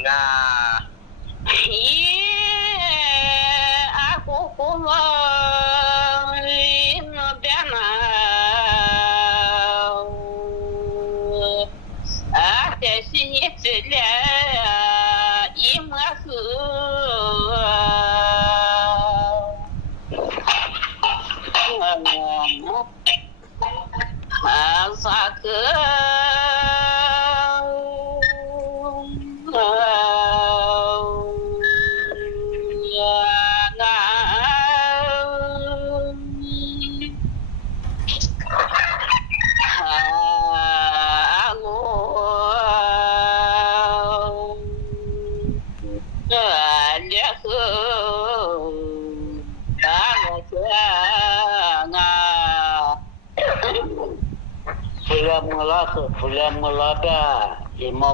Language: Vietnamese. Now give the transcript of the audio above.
nga aku kuma bena ate sinitla imasu asaka Fulan melaka, imam